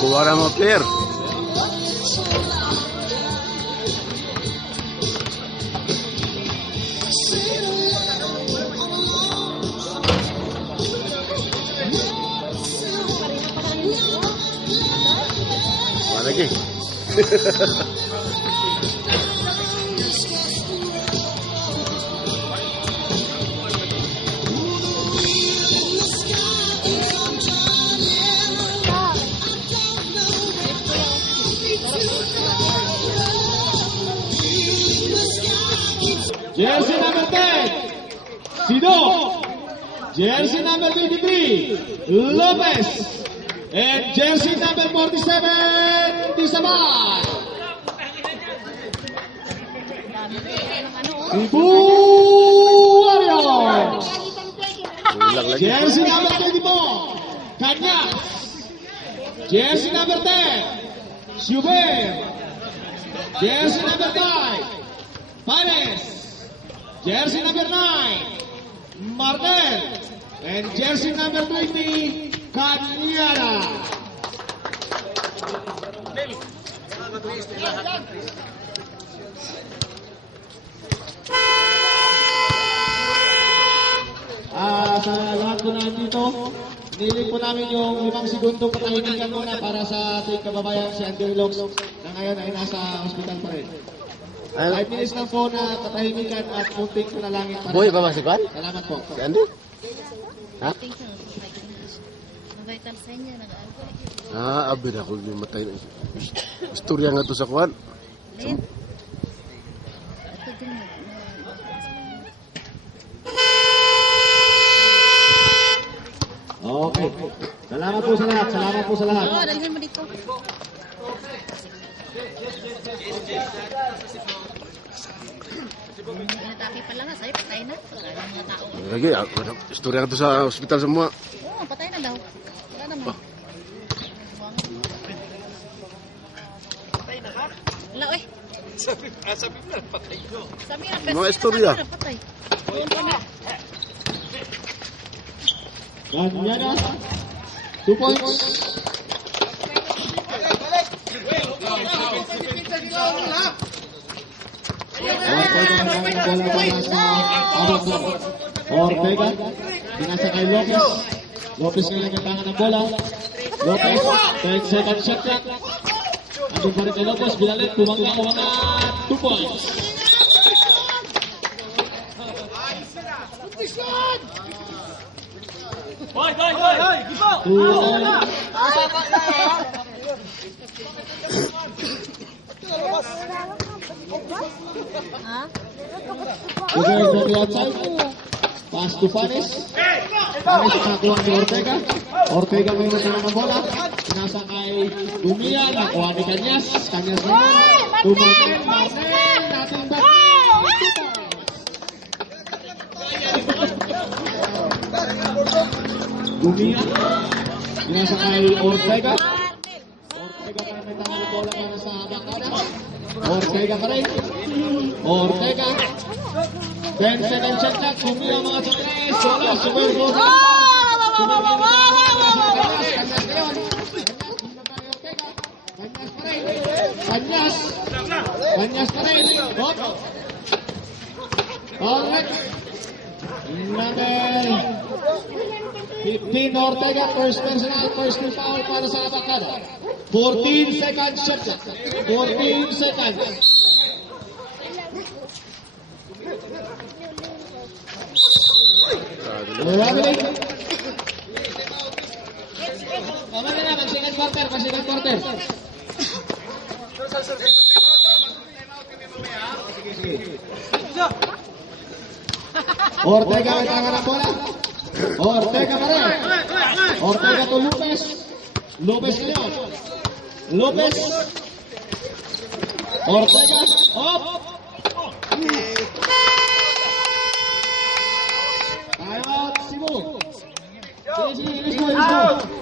Kuha na mga player. Lagi. Jersey number 10, Sido. Jersey number 23, Lopez. And jersey number 47, Disabay. Cebu Warriors. Jersey number 24, Kanyas. Jersey number 10, Shuber. Jersey number 9, Pares. Jersey number 9, Martel. And jersey number 20, Kanyara. Sa lahat po namin dito, nilig po namin yung 5 segundong katahimikan muna para sa ating kababayan si Andrew Lox na ngayon ay nasa hospital pa rin. 5 minutes lang po na katahimikan at munting panalangin para Boy, ba masikuan? Salamat po. Si Andy? Ha? Vital sign niya, nag-aalko. Abin ako yung matay na. Istorya nga to sa kuwan. Len. Ito din mo. Okay. Salamat po sa lahat. Salamat po sa lahat. Oo, dalhin mo dito. Inatake pa lang, sa'yo patay na. Wala mga tao. Lagi, istorya nga to sa ospital semua. Oo, patay na daw. Wala naman. Wala, eh. Sabi na, patay ko. Sabi na, Mga istorya. patay. Yan na. 2 points. Ortega, pinasa kay Lopez. Lopez ngayon nagkakangan ng bola. Lopez, 10 second shot clock. Andun pa rin kay Lopez, binalit, tumangga, 2 points. Hoy! Gibo! Ha? Bigay from the outside. Pass to Panes. Panes nakakuha ni Ortega. Ortega may nagkaroon ng bola. Pinasa kay Dumia. Nakuha ni Kanyas. Kanyas naman. Tumagal. Marnel. Nating back. Dumia. Pinasa kay Ortega. Ortega pa may tangan ng bola para sa bakada. Ortega pa rin. Ortega. 10 second shot clock. Kumila mga sa 3. Wala. Super goal. Kanyas. Kanyas pa rin. Hop. Alright. Number 15 Ortega. First personal. First foul para sa bakada. 14 seconds shot clock. 14 seconds. Robin. Mamaya na, mag-second quarter, mag-second quarter. Ortega may tangan ng bola. Ortega pa rin. Ortega to Lopez. Lopez ngayon. Lopez. Ortega. Up. Timeout, Cebu. Sige, let's go.